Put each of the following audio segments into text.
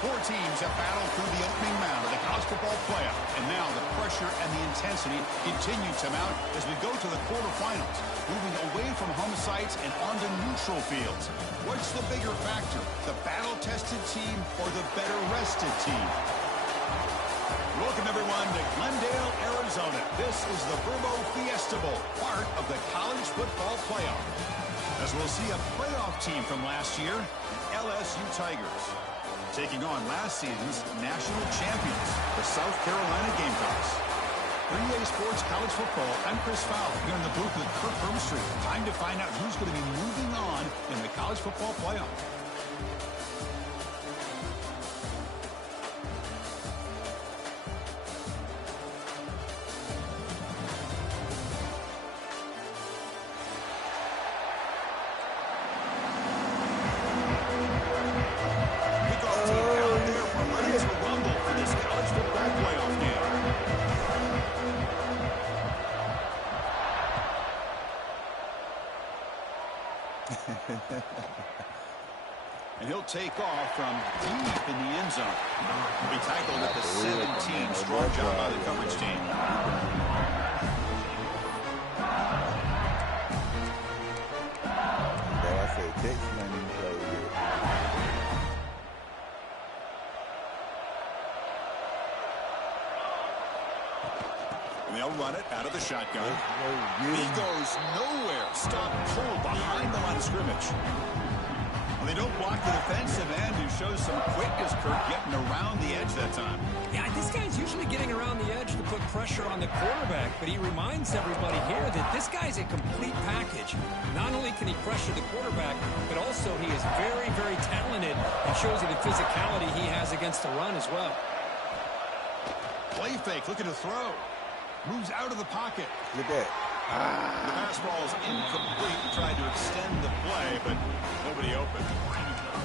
Four teams have battled through the opening round of the college football playoff, and now the pressure and the intensity continue to mount as we go to the quarterfinals, moving away from home sites and onto neutral fields. What's the bigger factor, the battle-tested team or the better-rested team? Welcome, everyone, to Glendale, Arizona. This is the Verbo Fiesta Bowl, part of the college football playoff. As we'll see a playoff team from last year, the LSU Tigers, taking on last season's national champions, the South Carolina Gamecocks. 3A Sports College Football, I'm Chris Fowler, here in the booth with Kirk Hermstreet. Time to find out who's going to be moving on in the college football playoff. And he'll take off from deep in the end zone. He'll be tackled at the 17. Strong job by the coverage team. And they'll run it out of the shotgun. He goes nowhere. Stop cold behind the line of scrimmage. Well, they don't block the defensive end, who shows some quickness, Kirk, getting around the edge that time. Yeah, this guy's usually getting around the edge to put pressure on the quarterback, but he reminds everybody here that this guy's a complete package. Not only can he pressure the quarterback, but also he is very, very talented and shows you the physicality he has against the run as well. Play fake, looking to throw. Moves out of the pocket. Look at that. The pass ball is incomplete. Tried to extend the play, but nobody open.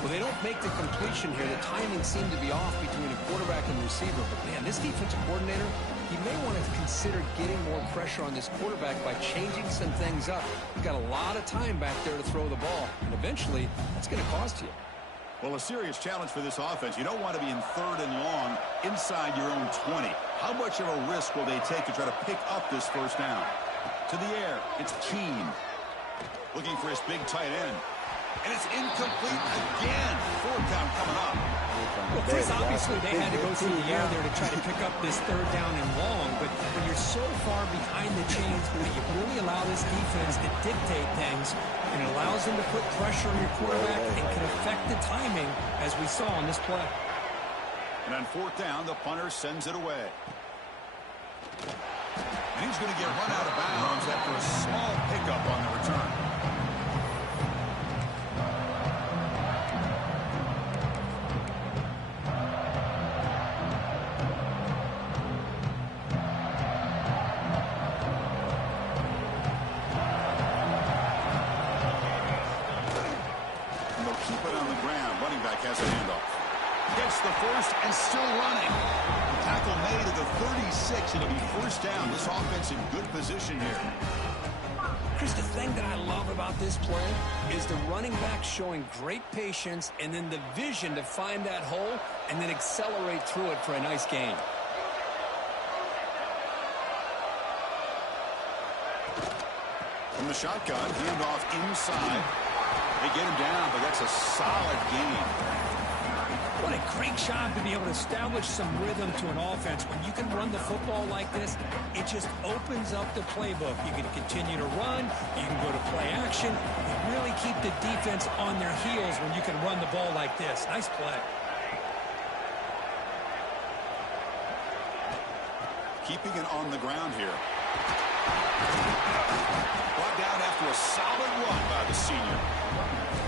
Well, they don't make the completion here. The timing seemed to be off between a quarterback and receiver. But, man, this defensive coordinator, he may want to consider getting more pressure on this quarterback by changing some things up. He's got a lot of time back there to throw the ball, and eventually that's going to cost you. Well, a serious challenge for this offense. You don't want to be in 3rd and long inside your own 20. How much of a risk will they take to try to pick up this first down? To the air, it's Keene. Looking for his big tight end. And it's incomplete again. 4th down coming up. Well, Chris, obviously they had to go through the air there to try to pick up this 3rd down and long. But when you're so far behind the chains, you really allow this defense to dictate things. And it allows them to put pressure on your quarterback and can affect the timing, as we saw on this play. And on 4th down, the punter sends it away. And he's going to get run out of bounds after a small pickup on the return. And they'll keep it on the ground. Running back has a handoff. Gets the first and still running. Tackle made at the 36. It'll be 1st down. This offense in good position here. Chris, the thing that I love about this play is the running back showing great patience and then the vision to find that hole and then accelerate through it for a nice gain. From the shotgun, handoff inside. They get him down, but that's a solid gain. What a great job to be able to establish some rhythm to an offense. When you can run the football like this, it just opens up the playbook. You can continue to run. You can go to play action. You really keep the defense on their heels when you can run the ball like this. Nice play. Keeping it on the ground here. Brought down after a solid run by the senior.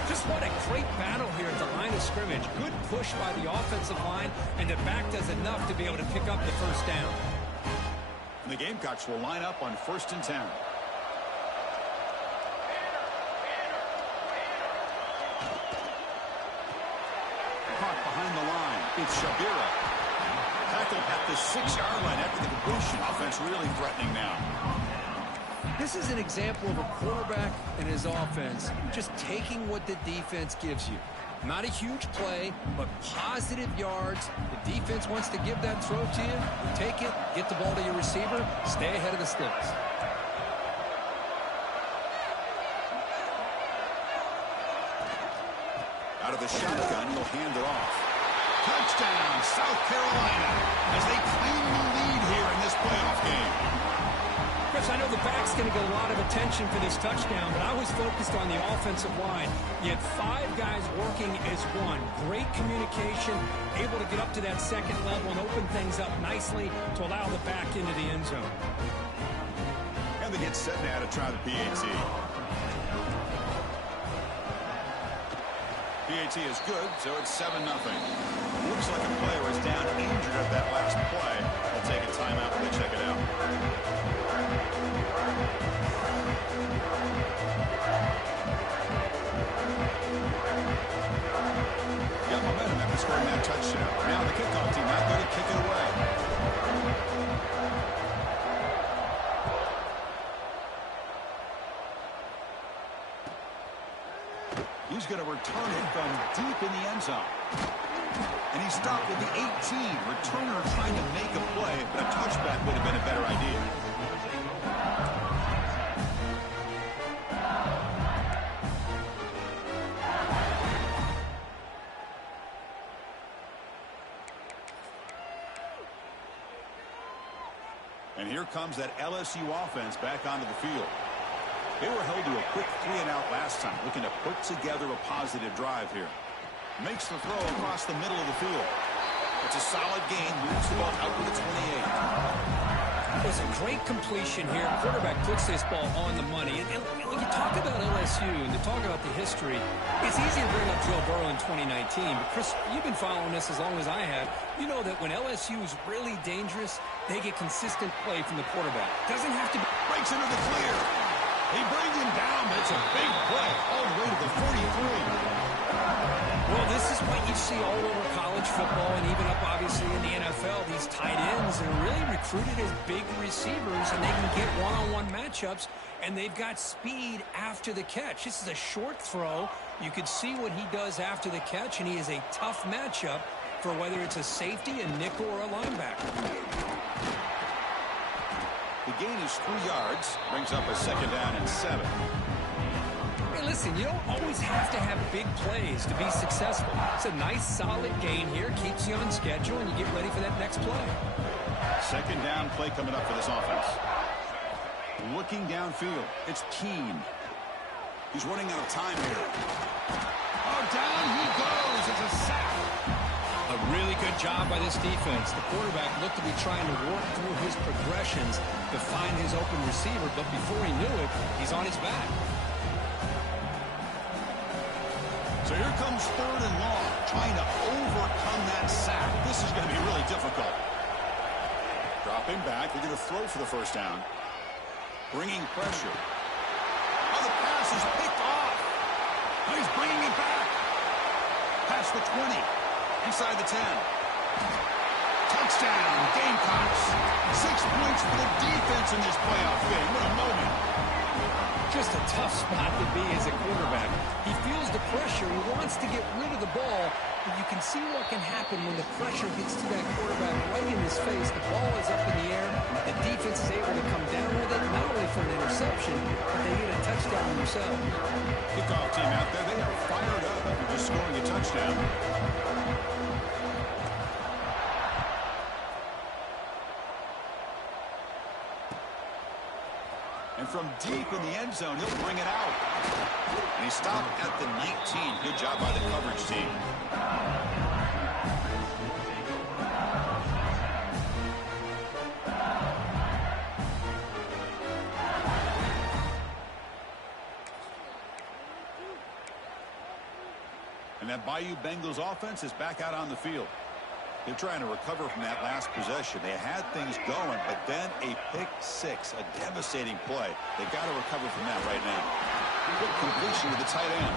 Just what a great battle here at the line of scrimmage. Good push by the offensive line, and the back does enough to be able to pick up the 1st down. And the Gamecocks will line up on 1st and 10. Caught behind the line. It's Shabira. Tackled at the 6-yard line after the completion. Offense really threatening now. This is an example of a quarterback and his offense just taking what the defense gives you. Not a huge play, but positive yards. The defense wants to give that throw to you. You take it, get the ball to your receiver, stay ahead of the sticks. Out of the shotgun, he'll hand it off. Touchdown, South Carolina, as they claim the lead here in this playoff game. Chris, I know the back's going to get a lot of attention for this touchdown, but I was focused on the offensive line. You had 5 guys working as one. Great communication, able to get up to that second level and open things up nicely to allow the back into the end zone. And they get set now to try the PAT. PAT is good, so it's 7-0. Looks like a player is down injured at that last play. They'll take a timeout when they check it out. Got momentum after scoring that touchdown. Now the kickoff team out there to kick it away. He's going to return it from deep in the end zone. And he stopped at the 18. Returner trying to make a play, but a touchback would have been a better idea. And here comes that LSU offense back onto the field. They were held to a quick 3-and-out last time, looking to put together a positive drive here. Makes the throw across the middle of the field. It's a solid gain, moves the ball out to the 28. It was a great completion here. Quarterback puts this ball on the money. And when you talk about LSU and you talk about the history, it's easy to bring up Joe Burrow in 2019. But, Chris, you've been following this as long as I have. You know that when LSU is really dangerous, they get consistent play from the quarterback. Doesn't have to be. Breaks into the clear. He brings him down. That's a big play all the way to the 43. Well, this is what you see all over college football and even up, obviously, in the NFL. These tight ends are really recruited as big receivers, and they can get one-on-one matchups, and they've got speed after the catch. This is a short throw. You can see what he does after the catch, and he is a tough matchup for whether it's a safety, a nickel, or a linebacker. The gain is 3 yards, brings up a 2nd down and 7. Hey, listen, you don't always have to have big plays to be successful. It's a nice, solid gain here, keeps you on schedule, and you get ready for that next play. 2nd down play coming up for this offense. Looking downfield, it's Keene. He's running out of time here. Oh, down he goes. It's a sack. A really good job by this defense. The quarterback looked to be trying to work through his progressions to find his open receiver, but before he knew it, he's on his back. So here comes 3rd and long, trying to overcome that sack. This is going to be really difficult. Dropping back, they're going to throw for the 1st down. Bringing pressure. Oh, the pass is picked off. Oh, he's bringing it back. Past the 20. Inside the 10. Touchdown, Gamecocks. 6 points for the defense in this playoff game. What a moment. Just a tough spot to be as a quarterback. He feels the pressure. He wants to get rid of the ball. But you can see what can happen when the pressure gets to that quarterback right in his face. The ball is up in the air. The defense is able to come down with it, not only for an interception, but they get a touchdown themselves. Kickoff team out there, they are fired up after just scoring a touchdown. And from deep in the end zone, he'll bring it out. And he stopped at the 19. Good job by the coverage team. And that Bayou Bengals offense is back out on the field. They're trying to recover from that last possession. They had things going, but then a pick 6, a devastating play. They've got to recover from that right now. Good completion with the tight end.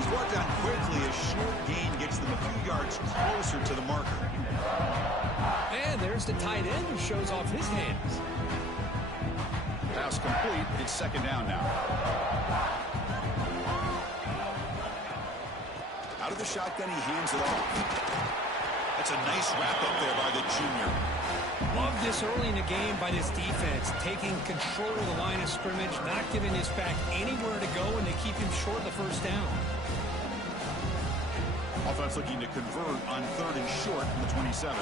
He's brought down quickly. A short gain gets them a few yards closer to the marker. And there's the tight end who shows off his hands. Pass complete. It's 2nd down now. Out of the shotgun, he hands it off. That's a nice wrap-up there by the junior. Love this early in the game by this defense, taking control of the line of scrimmage, not giving this back anywhere to go, and they keep him short of the first down. Offense looking to convert on 3rd and short from the 27.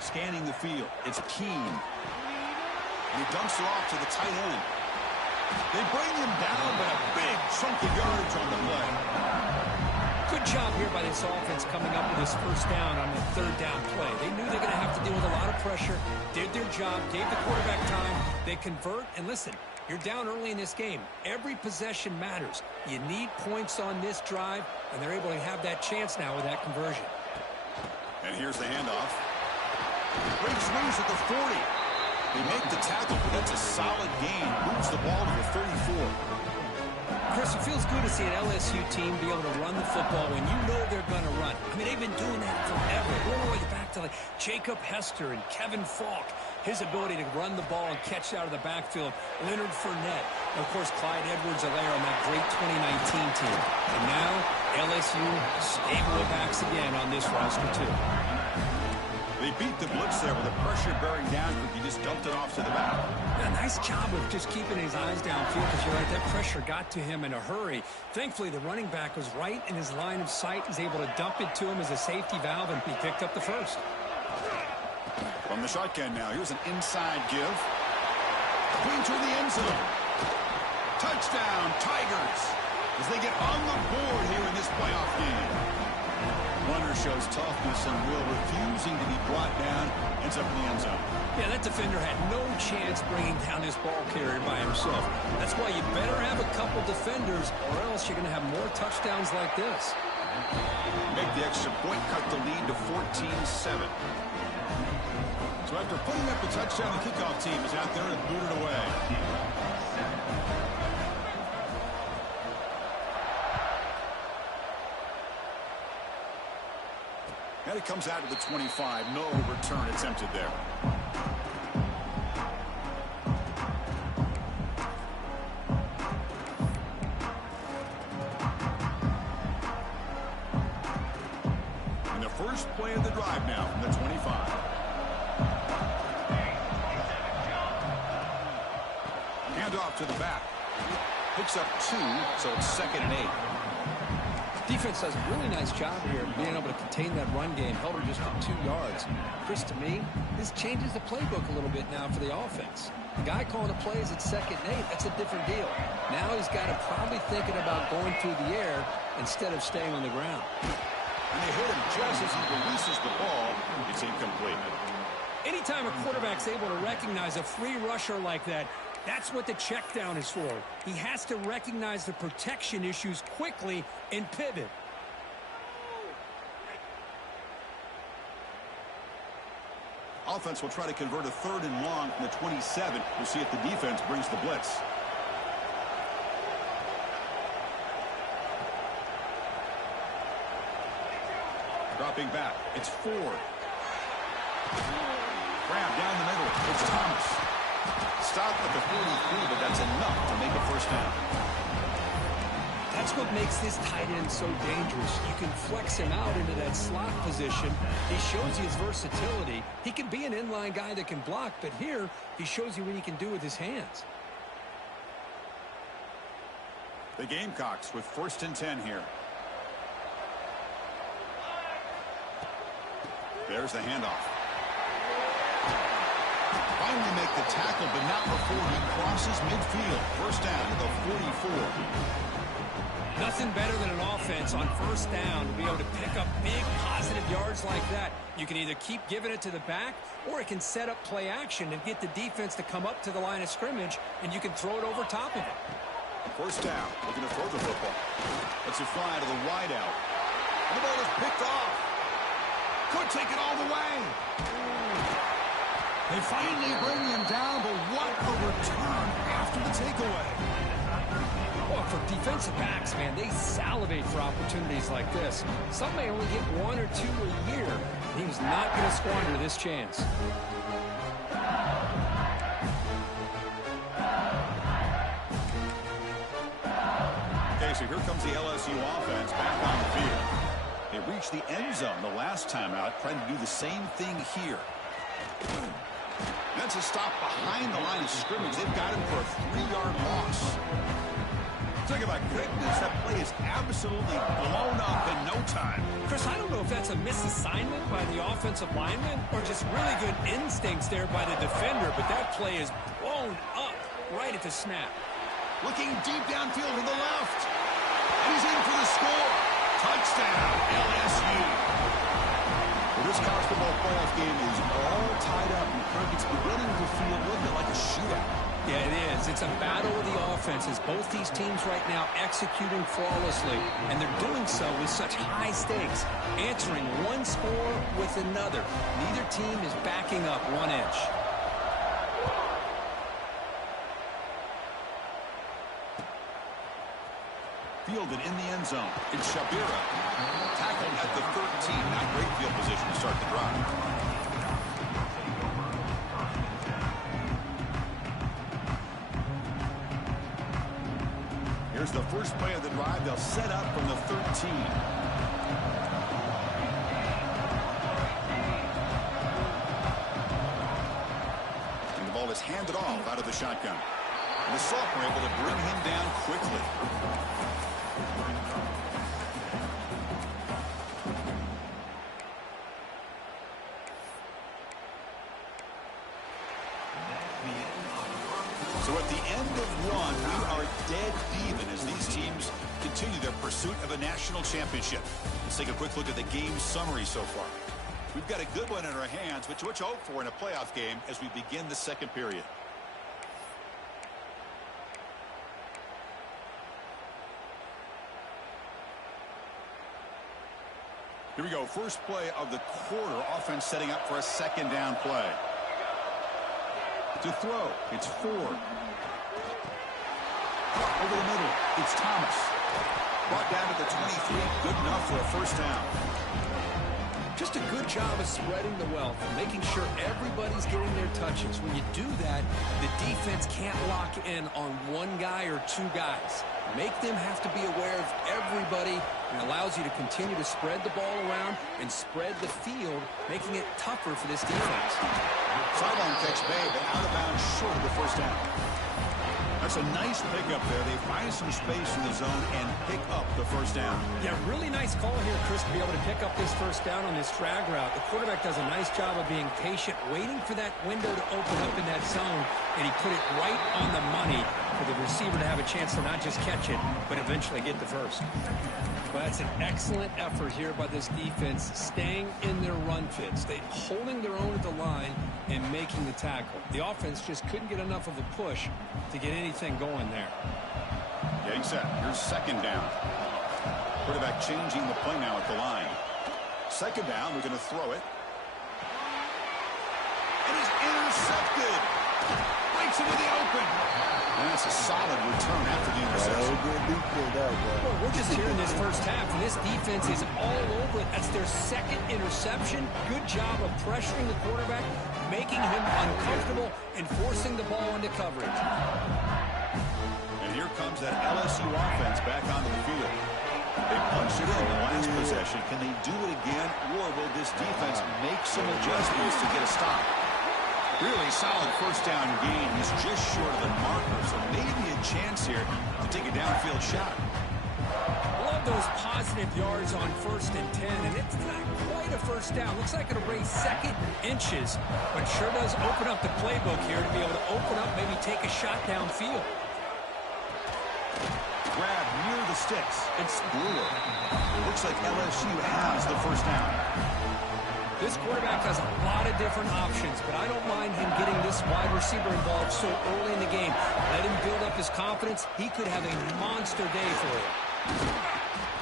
Scanning the field, it's Keene. And he dumps it off to the tight end. They bring him down, but a big chunk of yardage on the play. Good job here by this offense coming up with this first down on the 3rd down play. They knew they were going to have to deal with a lot of pressure, did their job, gave the quarterback time. They convert, and listen, you're down early in this game. Every possession matters. You need points on this drive, and they're able to have that chance now with that conversion. And here's the handoff. Breaks loose at the 40. They make the tackle, but that's a solid gain. Moves the ball to the 34. Chris, it feels good to see an LSU team be able to run the football when you know they're going to run. I mean, they've been doing that forever. All the way back to like Jacob Hester and Kevin Falk. His ability to run the ball and catch out of the backfield. Leonard Fournette. And, of course, Clyde Edwards-Helaire on that great 2019 team. And now, LSU stable of backs again on this roster, too. They beat the blitz there with a pressure bearing down. He just dumped it off to the back. Yeah, nice job of just keeping his eyes downfield because you're right, that pressure got to him in a hurry. Thankfully, the running back was right in his line of sight. He's able to dump it to him as a safety valve, and he picked up the first. From the shotgun now, here's an inside give. Clean to the end zone. Touchdown, Tigers, as they get on the board here in this playoff game. Runner shows toughness and will, refusing to be brought down, ends up in the end zone. Yeah, that defender had no chance bringing down this ball carrier by himself. That's why you better have a couple defenders, or else you're going to have more touchdowns like this. Make the extra point, cut the lead to 14-7. So after putting up the touchdown, the kickoff team is out there and booted away. And it comes out to the 25. No return attempted there. And the first play of the drive now from the 25. Handoff to the back. Picks up 2, so it's 2nd and 8. Defense does a really nice job here being able to contain that run game. Held her just to 2 yards. Chris, to me, this changes the playbook a little bit now for the offense. The guy calling the plays at 2nd and 8, that's a different deal. Now he's got to probably thinking about going through the air instead of staying on the ground. And they hit him just as he releases the ball. It's incomplete. Anytime a quarterback's able to recognize a free rusher like that, that's what the check down is for. He has to recognize the protection issues quickly and pivot. Offense will try to convert a 3rd and long from the 27. We'll see if the defense brings the blitz. Dropping back. It's Ford. Grab down the middle. It's Thomas. Stop at the 43, but that's enough to make a first down. That's what makes this tight end so dangerous. You can flex him out into that slot position. He shows you his versatility. He can be an inline guy that can block, but here he shows you what he can do with his hands. The Gamecocks with 1st and 10 here. There's the handoff. Finally make the tackle, but not before he crosses midfield. First down to the 44. Nothing better than an offense on first down to be able to pick up big positive yards like that. You can either keep giving it to the back, or it can set up play action and get the defense to come up to the line of scrimmage, and you can throw it over top of it. First down, looking to throw the football. Lets it fly to the wide out. And the ball is picked off. Could take it all the way. They finally bring him down, but what a return after the takeaway. Well, for defensive backs, man, they salivate for opportunities like this. Some may only get 1 or 2 a year. He was not going to squander this chance. Okay, so here comes the LSU offense back on the field. They reached the end zone the last time out, trying to do the same thing here. That's a stop behind the line of scrimmage. They've got him for a 3-yard loss. Talk about quickness. That play is absolutely blown up in no time. Chris, I don't know if that's a misassignment by the offensive lineman or just really good instincts there by the defender, but that play is blown up right at the snap. Looking deep downfield to the left. And he's in for the score. Touchdown, LSU. Well, this college football playoff game is all tied up, and Kirk, it's beginning to feel a little bit like a shootout. Yeah, it is. It's a battle of the offenses. Both these teams right now executing flawlessly, and they're doing so with such high stakes, answering one score with another. Neither team is backing up 1 inch. Fielded in the end zone. It's Shabira. Tackled at the 13. Not great field position to start the drive. Here's the first play of the drive. They'll set up from the 13. And the ball is handed off out of the shotgun. And the sophomore able to bring him down quickly. So at the end of one, we are dead even as these teams continue their pursuit of a national championship. Let's take a quick look at the game summary so far. We've got a good one in our hands, which to hope for in a playoff game as we begin the second period. Here we go. First play of the quarter. Offense setting up for a second down play. To throw, it's Ford. Over the middle, it's Thomas. Brought down to the 23. Good enough for a first down. Just a good job of spreading the wealth, making sure everybody's getting their touches. When you do that, the defense can't lock in on one guy or two guys. Make them have to be aware of everybody, and allows you to continue to spread the ball around and spread the field, making it tougher for this defense. Sideline catch made, but out of bounds short of the first down. That's a nice pickup there. They find some space in the zone and pick up the first down. Yeah, really nice call here, Chris, to be able to pick up this first down on this drag route. The quarterback does a nice job of being patient, waiting for that window to open up in that zone, and he put it right on the money for the receiver to have a chance to not just catch it, but eventually get the first. Well, that's an excellent effort here by this defense, staying in their run fits. They holding their own at the line and making the tackle. The offense just couldn't get enough of a push to get anything going there. Getting set. Here's second down. Quarterback changing the play now at the line. Second down, we're going to throw it. It is intercepted. Breaks into the open. And that's a solid return after the interception. Well, we're just here in this first half, and this defense is all over it. That's their second interception. Good job of pressuring the quarterback, making him uncomfortable, and forcing the ball into coverage. And here comes that LSU offense back onto the field. They punched it in the last possession. Can they do it again, or will this defense make some adjustments to get a stop? Really solid first down gain. He's just short of the marker, so maybe a chance here to take a downfield shot. Love those positive yards on 1st and 10, and it's not quite a first down. Looks like it'll bring second inches, but sure does open up the playbook here to be able to open up, maybe take a shot downfield. Grab near the sticks. It's Brewer. It looks like LSU has the first down. This quarterback has a lot of different options, but I don't mind him getting this wide receiver involved so early in the game. Let him build up his confidence. He could have a monster day for you.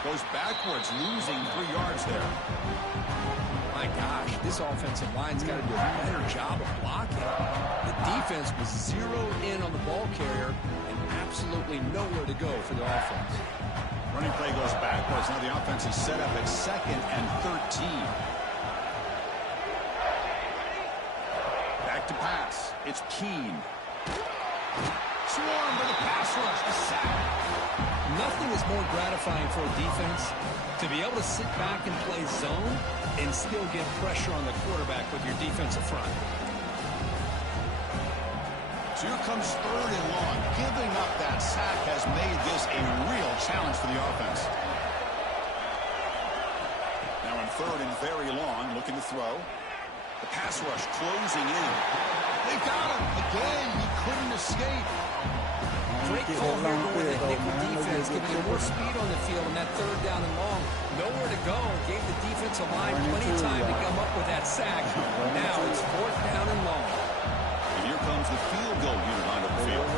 Goes backwards, losing 3 yards there. My gosh, this offensive line's got to do a better job of blocking. The defense was zeroed in on the ball carrier and absolutely nowhere to go for the offense. Running play goes backwards. Now the offense is set up at 2nd and 13. To pass. It's Keene. Swarm with a pass rush. A sack. Nothing is more gratifying for a defense to be able to sit back and play zone and still get pressure on the quarterback with your defensive front. So here comes 3rd and long. Giving up that sack has made this a real challenge for the offense. Now on 3rd and very long, looking to throw. The pass rush closing in. They got him. Again, he couldn't escape. Great call here going with that nickel defense, giving you more speed on the field on that 3rd down and long. Nowhere to go. Gave the defensive line plenty of time to come up with that sack. Now it's 4th down and long. And here comes the field goal unit onto the field.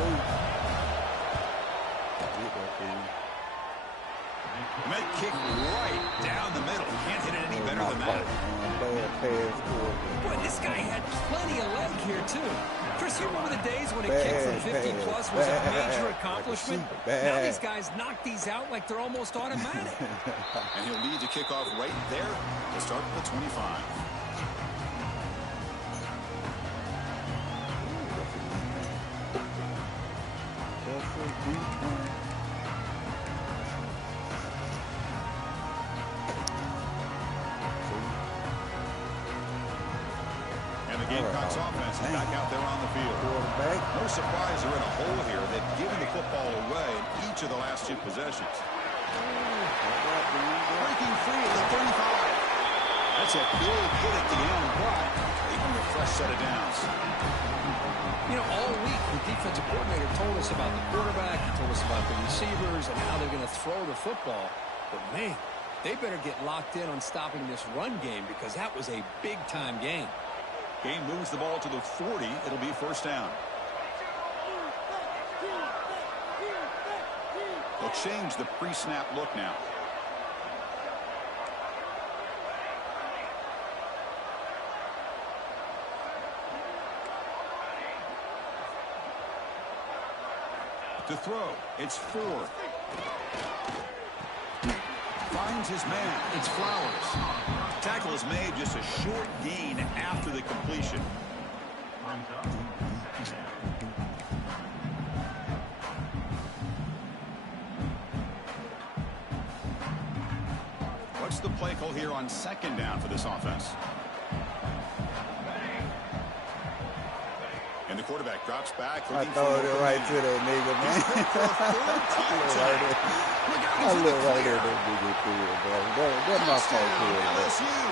And that kick right down the middle. Can't hit it any better than that. Boy, this guy had plenty of leg here, too. Chris, you remember the days when a kick from 50-plus was a major accomplishment? Now these guys knock these out like they're almost automatic. And he'll lead the kickoff right there to start the 25. And the Gamecocks offense is back out there on the field. No surprise they're in a hole here. They've given the football away in each of the last 2 possessions. Breaking free at the 35. That's a big hit at the end, but even a fresh set of downs. You know, all week the defensive coordinator told us about the quarterback, he told us about the receivers and how they're going to throw the football. But, man, they better get locked in on stopping this run game because that was a big-time game. Game moves the ball to the 40. It'll be 1st down. They'll change the pre-snap look now. To throw, it's 4. Finds his man. It's Flowers. Tackle is made, just a short gain after the completion. What's the play call here on 2nd down for this offense? And the quarterback drops back. I throw it right to that nigga, man. I look right at that nigga field, bro. That's my fault here,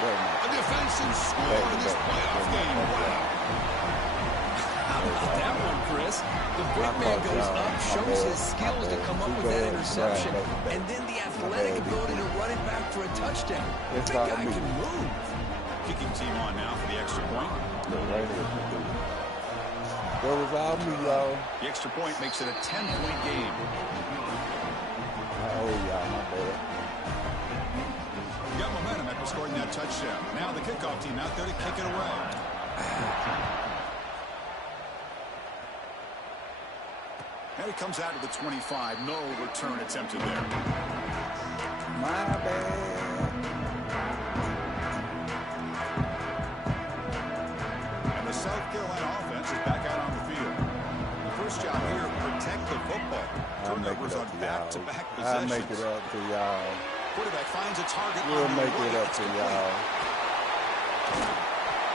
bro. A defensive score in this playoff game. Wow. How about that one, Chris? The big man goes up, shows his skills to come up with that interception, and then the athletic ability to run it back for a touchdown. The big guy can move. Kicking team on now for the extra point. Look right here. That was all me, y'all. The extra point makes it a 10-point game. Oh, y'all, my bad. Got momentum after scoring that touchdown. Now the kickoff team out there to kick it away. And it comes out to the 25. No return attempted there. My bad. And the South Carolina offense is back out on the field. The first job here, protect the football. Turnovers on back-to-back possessions. I'll make it up to y'all. Quarterback finds a target. We'll make it up to y'all.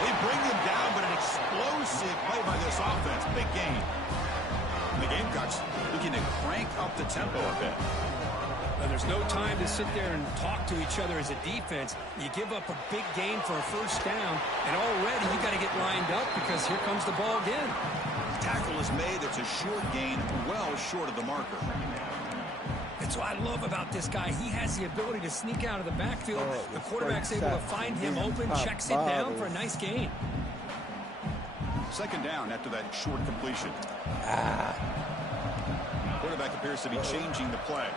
They bring him down, but an explosive play by this offense. Big gain. And the Gamecocks looking to crank up the tempo a bit. Well, there's no time to sit there and talk to each other as a defense. You give up a big gain for a 1st down, and already you got to get lined up because here comes the ball again. Tackle is made. It's a short gain, well short of the marker. That's what I love about this guy. He has the ability to sneak out of the backfield. The quarterback's able to find him open, checks it down for a nice gain. 2nd down after that short completion. Quarterback appears to be changing the play.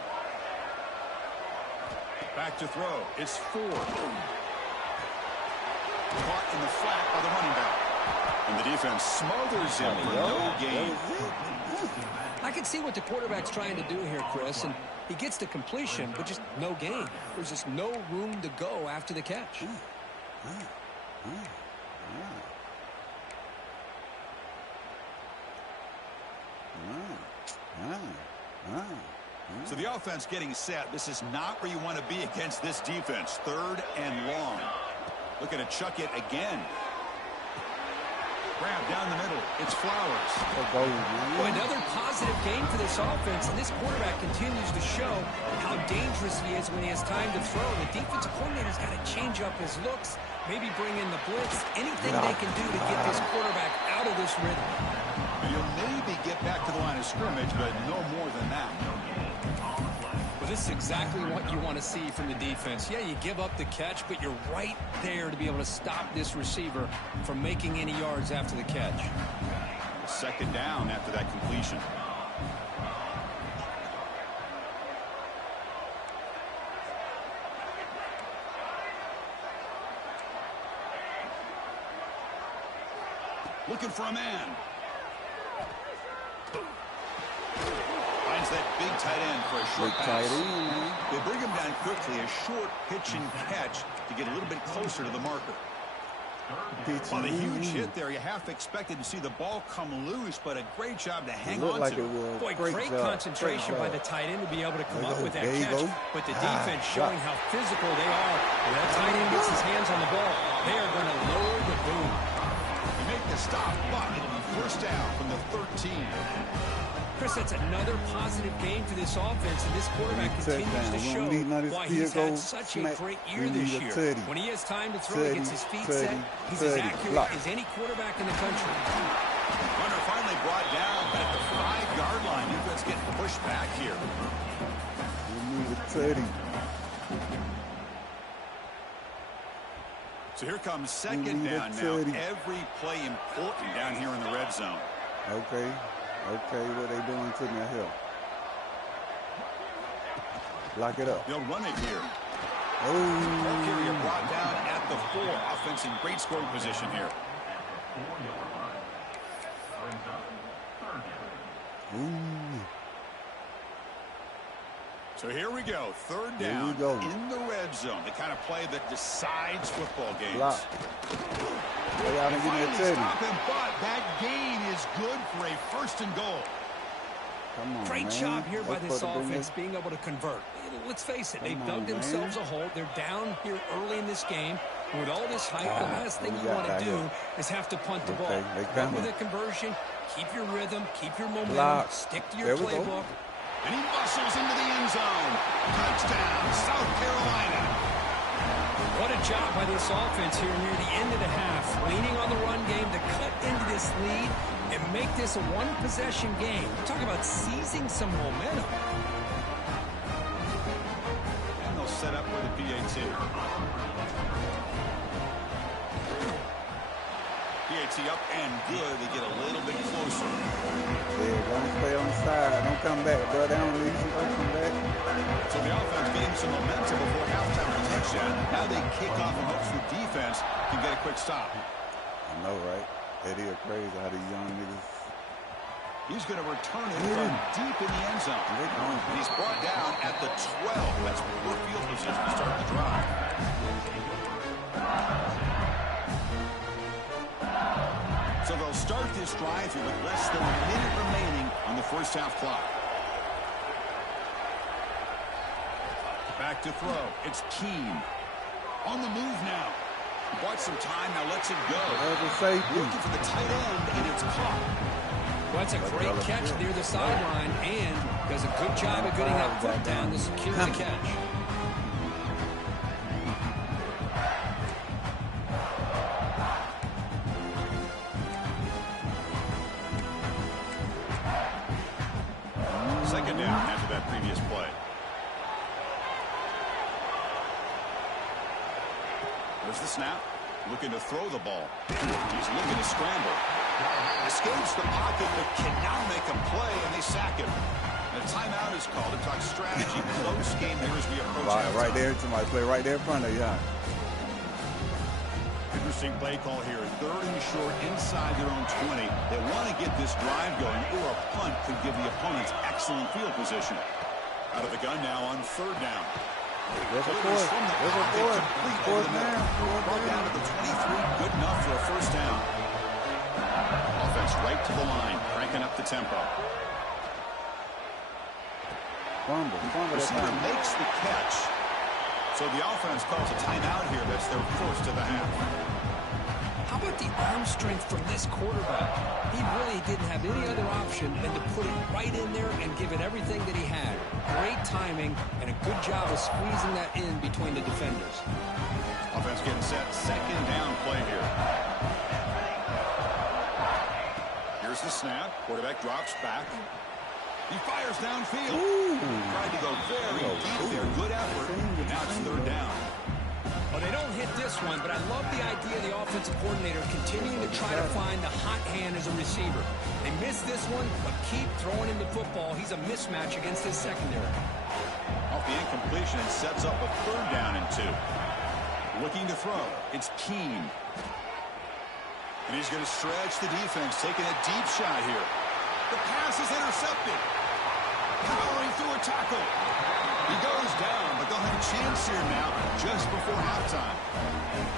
Back to throw. It's 4. Caught in the flat by the running back. And the defense smothers him for no gain. I can see what the quarterback's trying to do here, Chris, and he gets the completion, but just no gain. There's just no room to go after the catch. So the offense getting set. This is not where you want to be against this defense. 3rd and long. Looking to chuck it again. Grab down the middle. It's Flowers. Boy, another positive game for this offense, and this quarterback continues to show how dangerous he is when he has time to throw. The defensive coordinator's got to change up his looks, maybe bring in the blitz, anything they can do to get this quarterback out of this rhythm. You'll maybe get back to the line of scrimmage, but no more than that. Well, this is exactly what you want to see from the defense. Yeah, you give up the catch, but you're right there to be able to stop this receiver from making any yards after the catch. 2nd down after that completion. Looking for a man. Finds that big tight end for a short pass. They bring him down quickly. A short pitch and catch to get a little bit closer to the marker. Well, the huge hit there. You half expected to see the ball come loose, but a great job to hang on to. Boy, great concentration by the tight end to be able to come up with that catch. But the defense showing how physical they are. When that tight end gets his hands on the ball, they are going to lower the boom. They make the stop, but it'll be 1st down from the 13. Chris, that's another positive game for this offense, and this quarterback continues to show why he's had such a great year this year. When he has time to throw, he gets his feet set. He's as accurate as any quarterback in the country. Runner finally brought down at the 5-yard line. Defense getting pushed back here. We need a Teddy. So here comes 2nd down now. Every play important down here in the red zone. Okay, what they doing to me here? Lock it up. They'll run it here. Oh. Ball carrier brought down at the 4. Offense in great scoring position here. So here we go. 3rd down in the red zone. The kind of play that decides football games. Stop him, but that gain is good for a 1st and goal. Great job here by this offense being able to convert. Let's face it, they've dug themselves a hole. They're down here early in this game. With all this hype, the last thing you want to do is have to punt the ball. Run with a conversion, keep your rhythm, keep your momentum, stick to your playbook. And he muscles into the end zone. Touchdown, South Carolina. What a job by this offense here near the end of the half. Leaning on the run game to cut into this lead and make this a one-possession game. Talk about seizing some momentum. And they'll set up with a PAT. PAT up and good. They get a little bit closer. Yeah, don't stay on the side. Don't come back, bro. They don't need you. Don't come back. So the offense getting some momentum before halftime with a touchdown. Now they kick off and hopes the defense can get a quick stop. I know, right? That is crazy how these young niggas. He's going to return it from deep in the end zone. And he's brought down at the 12. That's poor field position to start the drive. So they'll start this drive here with less than a minute remaining on the 1st half clock. Back to throw. It's Keene. On the move now. Bought some time, now lets it go. Looking for the tight end, and it's caught. Well, that's a great catch near the sideline, and does a good job of getting that foot down to secure the catch. Second down after that previous play. There's the snap. Looking to throw the ball. He's looking to scramble. Escapes the pocket, but can now make a play, and they sack him. The timeout is called to talk strategy. Close game here as we approach halftime. Right there, somebody play right there in front of you. Interesting play call here. 3rd and short inside their own 20. They want to get this drive going, or a punt could give the opponents excellent field position. Out of the gun now on 3rd down. There's a fourth. There's a fourth. Fourth down. Brought down to the 23. Good enough for a 1st down. Offense right to the line, cranking up the tempo. Receiver makes the catch. So the offense calls a timeout here. That's their first of the half. How about the arm strength from this quarterback? He really didn't have any other option than to put it right in there and give it everything that he had. Great timing and a good job of squeezing that in between the defenders. Offense getting set. Second down play here. Here's the snap. Quarterback drops back. He fires downfield. Tried to go very deep there. Good effort. Now it's third down. Well, they don't hit this one, but I love the idea of the offensive coordinator continuing to try to find the hot hand as a receiver. They missed this one, but keep throwing him the football. He's a mismatch against his secondary. Off the incompletion, it sets up a third down and 2. Looking to throw. It's Keene. And he's going to stretch the defense, taking a deep shot here. The pass is intercepted. Powering through a tackle. He goes down, but they'll have a chance here now just before halftime.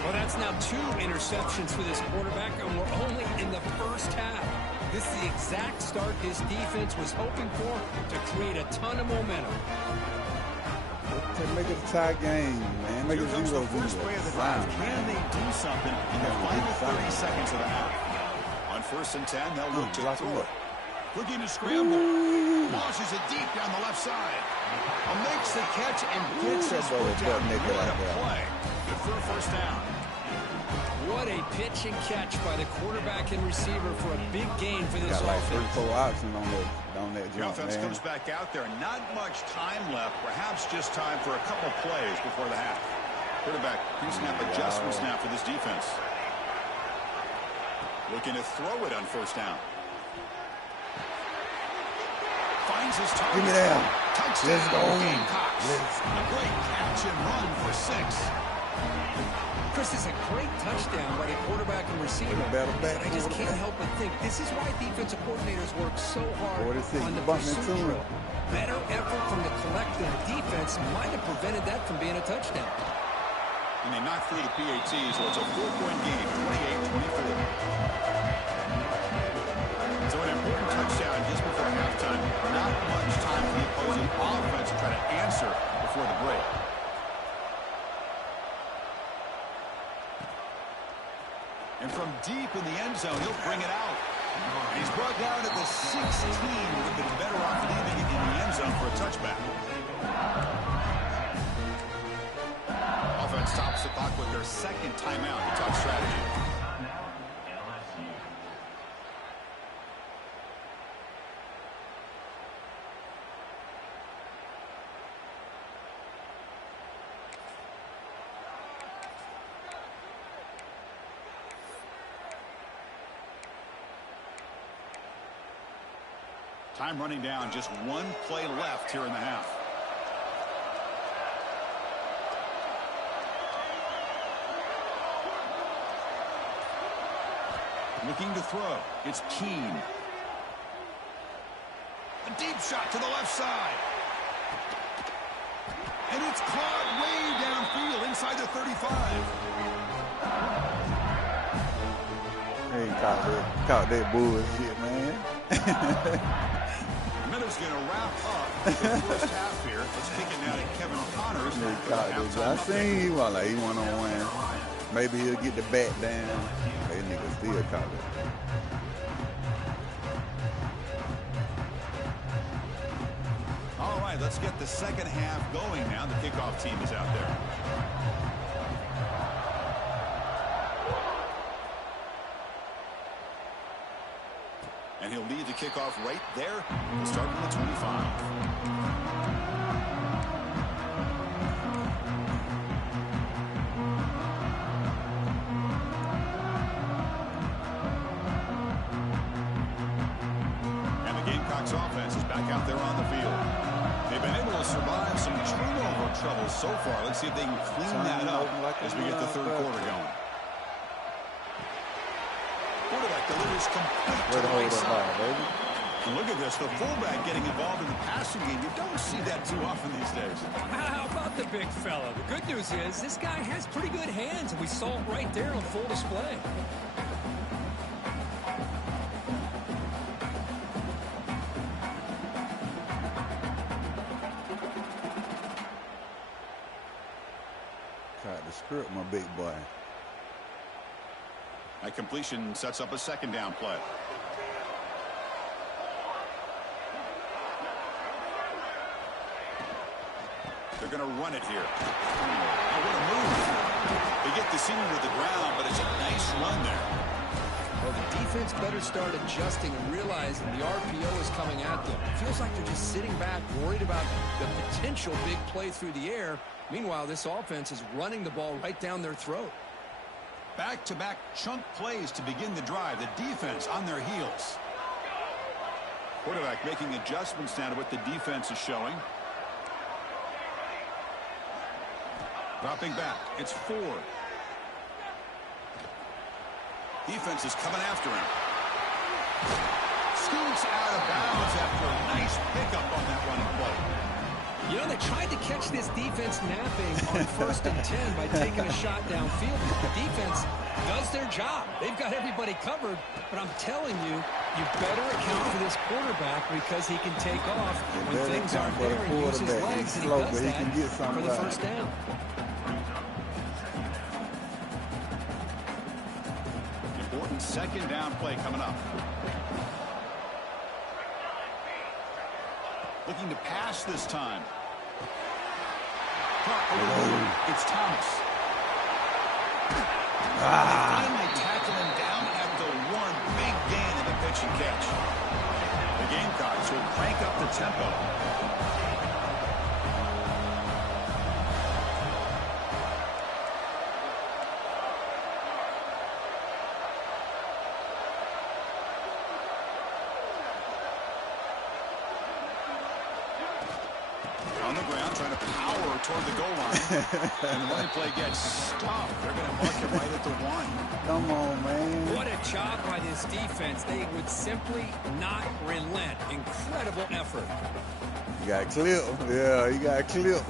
Well, that's now 2 interceptions for this quarterback, and we're only in the first half. This is the exact start his defense was hoping for to create a ton of momentum. Make it a tie game, man. Make Here it comes the 0-0. first play of the drive. Can they do something in the final 30 seconds of the half? On 1st and 10, they'll look to throw it. Looking to scramble. Launches it deep down the left side. Makes the catch and gets his foot down. What a play. Good for a first down. What a pitch and catch by the quarterback and receiver for a big gain for this Got like offense. 3-4 options on that The jump, offense man. comes back out there. Not much time left. Perhaps just time for a couple plays before the half. Quarterback pre-snap adjustments now for this defense. Looking to throw it on first down. Finds his target. Give me that. Touchdown. Let's go. Gamecocks. A great catch and run for 6. Chris, is a great touchdown by the quarterback and receiver. Better back, But I just can't help but think this is why defensive coordinators work so hard 46, on the bumping pursuit into drill. him. Better effort from the collective defense might have prevented that from being a touchdown. And they knocked through the PAT, so it's a 4-point game, 28-24. So an important touchdown just before halftime. Not much time for the opposing offense to try to answer before the break. And from deep in the end zone, he'll bring it out. And he's brought down at the 16. Would have been better off leaving it in the end zone for a touchback. Offense stops the clock with their second timeout to talk strategy. Time running down, just 1 play left here in the half. Looking to throw. It's Keene. A deep shot to the left side. And it's caught way downfield inside the 35. Hey, caught that bullshit, man. Miller's going to wrap up the first half here. Let's kick it now to Kevin Connors. I seen he was like, he one-on-one. Maybe he'll get the bat down. That nigga still caught it. All right, let's get the second half going now. The kickoff team is out there. And he'll lead the kickoff right there. We'll start from the 25. And the Gamecocks offense is back out there on the field. They've been able to survive some turnover trouble so far. Let's see if they can clean that up as we get the third quarter going. Quarterback delivers complete to the right side. Baby. And look at this, the fullback getting involved in the passing game. You don't see that too often these days. How about the big fella? The good news is this guy has pretty good hands, and we saw it right there on full display. hurt my big boy. That completion sets up a second down play. They're going to run it here. Oh, what a move. They get the senior to the ground, but it's a nice run there. Well, the defense better start adjusting and realizing the RPO is coming at them. It feels like they're just sitting back, worried about the potential big play through the air. Meanwhile, this offense is running the ball right down their throat. Back-to-back chunk plays to begin the drive. The defense on their heels. Quarterback making adjustments now to what the defense is showing. Dropping back. It's 4. Defense is coming after him. Scoots out of bounds after a nice pickup on that running play. You know, they tried to catch this defense napping on 1st and 10 by taking a shot downfield. The defense does their job. They've got everybody covered, but I'm telling you, you better account for this quarterback because he can take off when things aren't there and use his legs, and he does that for the first down. Important second down play coming up. Looking to pass this time. It's Thomas. They finally tackle him down after one big gain in the pitch and catch. The Gamecocks will crank up the tempo. On the ground, trying to power toward the goal line. And the running play gets stopped. They're going to mark it right at the 1. Come on, man. What a job by this defense. They would simply not relent. Incredible effort. You got clip. Yeah, you got clip.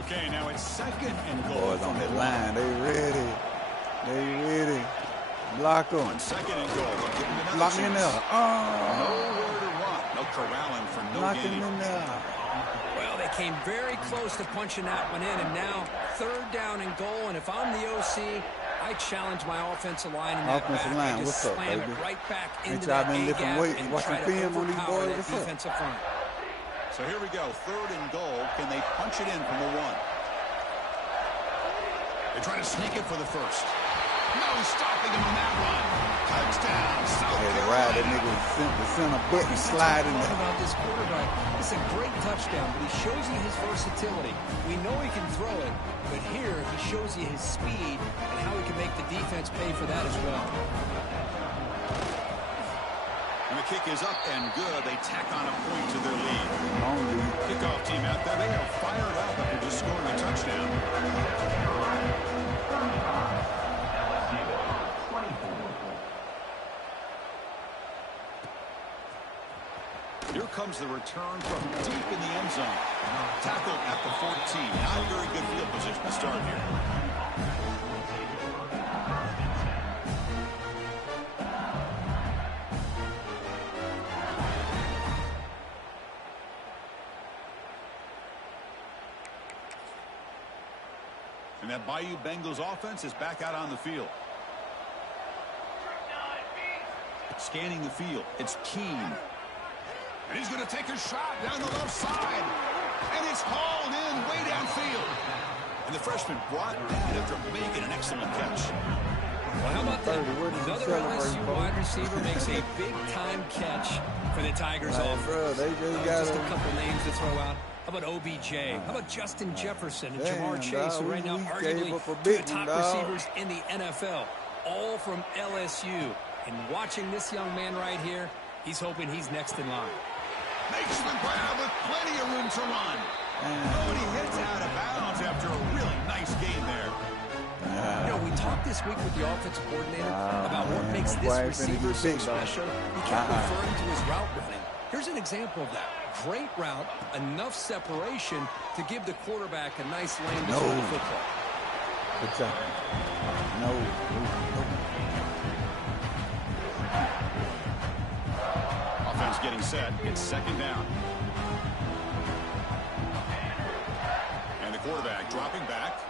Okay, now it's 2nd and goal. Boys on that line. They ready. They ready. Block them. On 2nd and goal. They'll give him another Block me in chance. there. Oh. Nowhere to run. No corralling for no Block gain. him in there. Well, they came very close to punching that one in, and now 3rd down and goal. And if I'm the OC, I challenge my offensive line in that Offensive back. line, I just what's up, slam baby? it right back Ain't into y'all that been lifting A-gap weights, and watching try to film on these overpower boys? that What's up? defensive front. So here we go. 3rd and goal. Can they punch it in from the 1? They try to sneak it for the first. No stopping him on that run. Touchdown, South Hey, the ride that Carolina. nigga the center button slide in What there. about this quarterback? It's a great touchdown, but he shows you his versatility. We know he can throw it, but here he shows you his speed and how he can make the defense pay for that as well. And the kick is up and good. They tack on a point to their lead. Only. Kickoff team out there. They are fired up after just scoring a touchdown. Here comes the return from deep in the end zone. Tackled at the 14. Not very good field position to start here. And that Bayou Bengals offense is back out on the field. Scanning the field. It's Keene. And he's going to take a shot down the left side. And it's hauled in way downfield. And the freshman brought that after making an excellent catch. Well, how about that? Another LSU wide receiver makes a big-time catch for the Tigers offense. Bro, they just got just a couple names to throw out. How about OBJ? How about Justin Jefferson and Jamar Chase, who right now arguably two of the top receivers in the NFL, all from LSU. And watching this young man right here, he's hoping he's next in line. Makes the grab with plenty of room to run. Oh, and he hits out of bounds after a really nice gain there. You know, we talked this week with the offensive coordinator about what makes this receiver so special. He kept referring to his route running. Here's an example of that. Great route, enough separation to give the quarterback a nice lane to throw the football. Good job. No. Offense getting set. It's 2nd down. And the quarterback dropping back.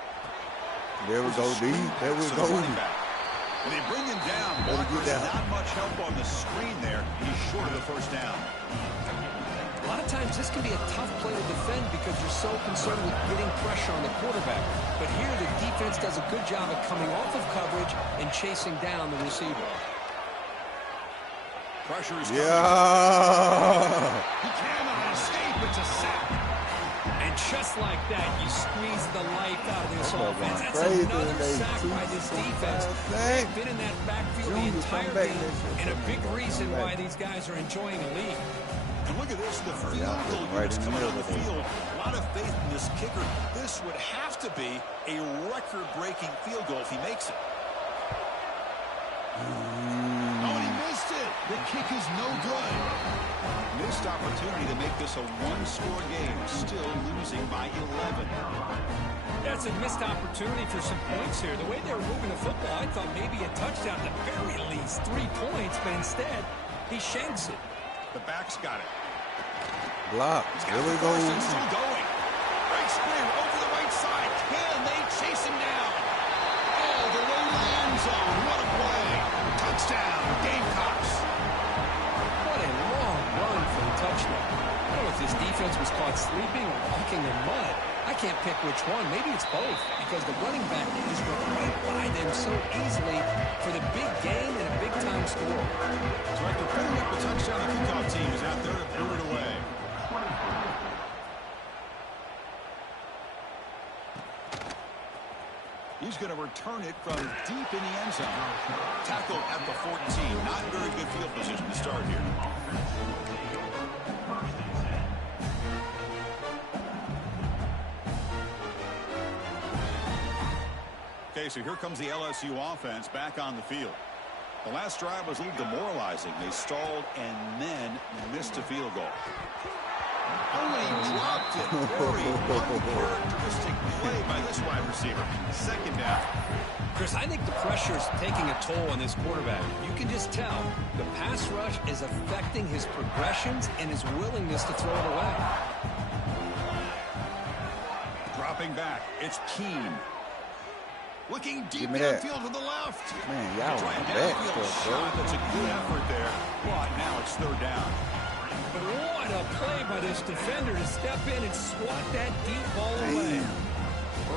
There we go, D. There we go. Well, they bring him down. Walker's not much help on the screen there. He's short of the first down. A lot of times this can be a tough play to defend because you're so concerned with getting pressure on the quarterback. But here the defense does a good job of coming off of coverage and chasing down the receiver. Pressure is coming. He cannot escape. It's a sack. And just like that, you squeeze the life out of this offense. That's crazy another sack by this defense. They've been in that backfield the entire game, and a big reason why these guys are enjoying the lead. And look at this, the field goal units coming on the field. A lot of faith in this kicker. This would have to be a record-breaking field goal if he makes it. Oh, and he missed it. The kick is no good. Missed opportunity to make this a one-score game. Still losing by 11. That's a missed opportunity for some points here. The way they were moving the football, I thought maybe a touchdown, at the very least 3 points, but instead, he shanks it. The back's got it. Block. Here we go. Still going. Right square over the right side. Can they chase him down? All the way to the end zone. What a play. Touchdown. Gamecocks. What a long run for the touchdown. I don't know if this defense was caught sleeping or walking in mud. I can't pick which one. Maybe it's both because the running back just went right by them so easily for the big gain and a big-time score. So after putting up a touchdown, the kickoff team is out there to throw it away. He's going to return it from deep in the end zone. Tackled at the 14. Not very good field position to start here. Okay, so here comes the LSU offense back on the field. The last drive was a little demoralizing. They stalled and then missed a field goal. Oh, he dropped it. Very uncharacteristic play by this wide receiver. Second down. Chris, I think the pressure is taking a toll on this quarterback. You can just tell the pass rush is affecting his progressions and his willingness to throw it away. Dropping back. It's Keene. Looking deep downfield to the left. Man, y'all trying downfield shot. That's a good effort there. But now it's third down. What a play by this defender to step in and swat that deep ball away.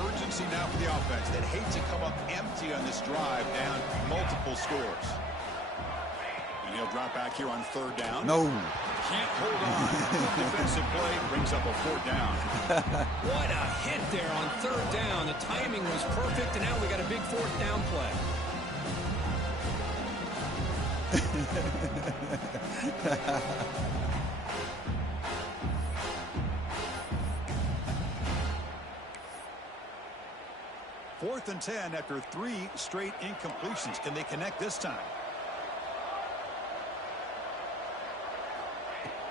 Urgency now for the offense. They'd hate to come up empty on this drive, down multiple scores. And he'll drop back here on third down. No. Can't hold on. Defensive play brings up a fourth down. What a hit there on third down. The timing was perfect, and now we got a big fourth down play. Fourth and 10 after 3 straight incompletions. Can they connect this time?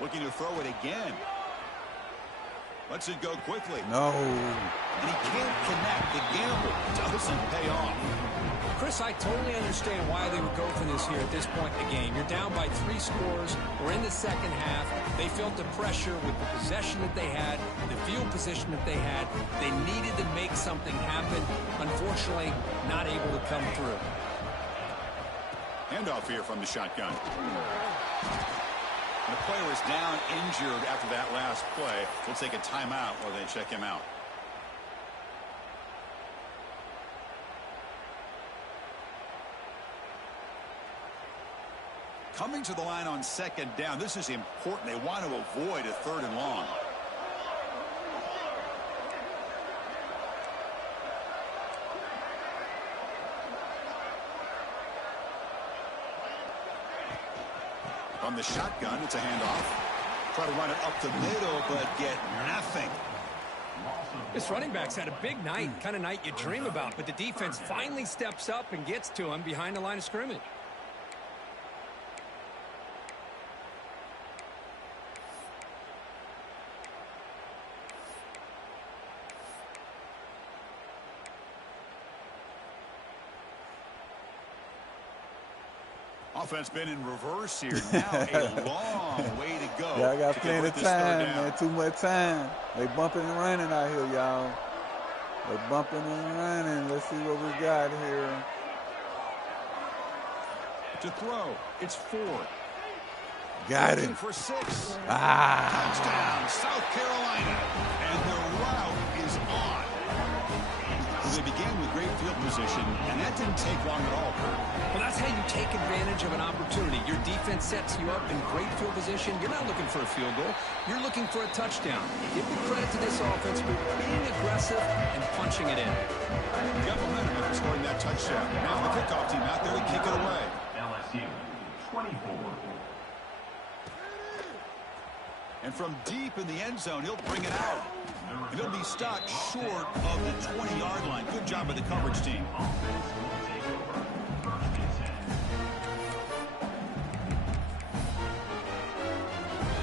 Looking to throw it again. Lets it go quickly. No. And he can't connect. The gamble doesn't pay off. Chris, I totally understand why they would go for this here at this point in the game. You're down by 3 scores. We're in the second half. They felt the pressure with the possession that they had, the field position that they had. They needed to make something happen. Unfortunately, not able to come through. Handoff here from the shotgun. The player is down injured after that last play. We'll take a timeout while they check him out. Coming to the line on second down. This is important. They want to avoid a third and long. From the shotgun, it's a handoff. Try to run it up the middle, but get nothing. This running back's had a big night, kind of night you dream about, but the defense finally steps up and gets to him behind the line of scrimmage. Offense been in reverse here. Now a long way to go. Y'all got plenty of time, man. Too much time. They bumping and running out here, y'all. We're bumping and running. Let's see what we got here. To throw, it's 4. Got it. For 6. Ah. Touchdown, South Carolina. And the route is on. They began with great field position, and that didn't take long at all, Kurt. Well, that's how you take advantage of an opportunity. Your defense sets you up in great field position. You're not looking for a field goal. You're looking for a touchdown. Give the credit to this offense for being aggressive and punching it in. You got momentum after scoring that touchdown. Now the kickoff team out there to kick it away. LSU, 24. And from deep in the end zone, he'll bring it out. And he'll be stopped short of the 20-yard line. Good job by the coverage team.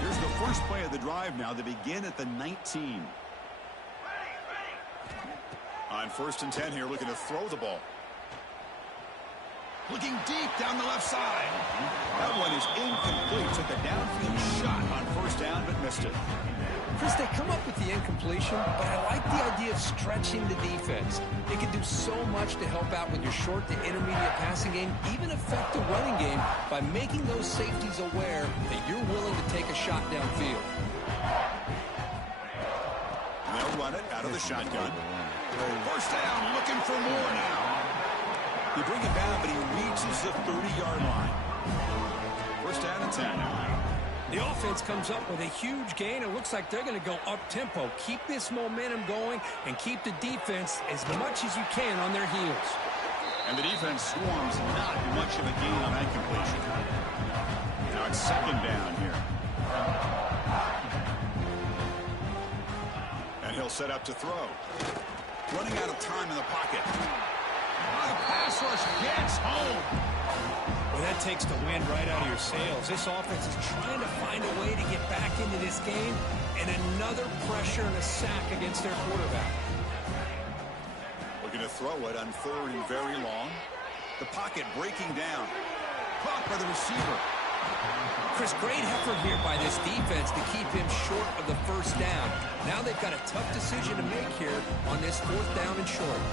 Here's the first play of the drive now. They begin at the 19. On 1st and 10 here, looking to throw the ball. Looking deep down the left side. That one is incomplete. Took a downfield shot on 1st down, but missed it. Chris, they come up with the incompletion, but I like the idea of stretching the defense. It can do so much to help out with your short to intermediate passing game, even affect the running game by making those safeties aware that you're willing to take a shot downfield. They'll run it out of the shotgun. 1st down, looking for more now. They bring it down, but he reaches the 30-yard line. 1st down and 10. The offense comes up with a huge gain. It looks like they're going to go up-tempo. Keep this momentum going and keep the defense as much as you can on their heels. And the defense swarms not much of a gain on that completion. Now it's 2nd down here. And he'll set up to throw. Running out of time in the pocket. The pass rush gets home. Well, that takes the wind right out of your sails. This offense is trying to find a way to get back into this game, and another pressure and a sack against their quarterback. Looking to throw it on 3rd and very long. The pocket breaking down. Caught by the receiver. Chris, great effort here by this defense to keep him short of the 1st down. Now they've got a tough decision to make here on this 4th down and short.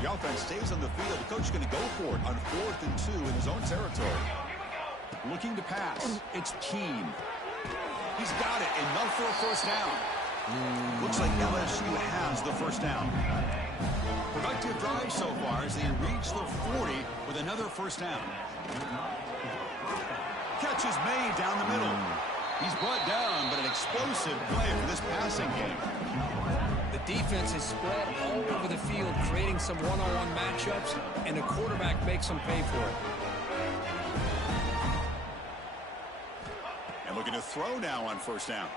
The offense stays on the field. The coach is going to go for it on 4th and 2 in his own territory. Looking to pass. It's Keene. He's got it. Enough for a 1st down. Looks like LSU has the 1st down. Productive drive so far as they reach the 40 with another 1st down. Catch is made down the middle. He's brought down, but an explosive play for this passing game. The defense is spread all over the field, creating some one-on-one matchups, and the quarterback makes them pay for it. And looking to throw now on 1st down.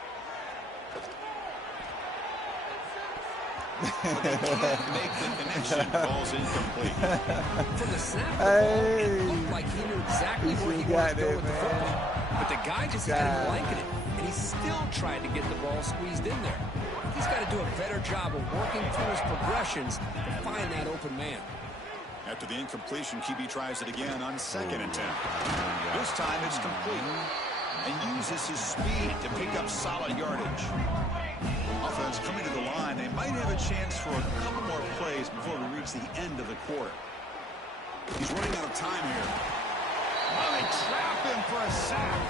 But they can't make the connection. Ball's incomplete. From the snap of the ball, it looked like he knew exactly where he wanted to go with the football. But the guy just had him blanketed, and he still tried to get the ball squeezed in there. He's got to do a better job of working through his progressions to find that open man. After the incompletion, QB tries it again on 2nd and 10. This time it's complete and uses his speed to pick up solid yardage. Offense coming to the line. They might have a chance for a couple more plays before we reach the end of the quarter. He's running out of time here. Oh, they trap him for a sack.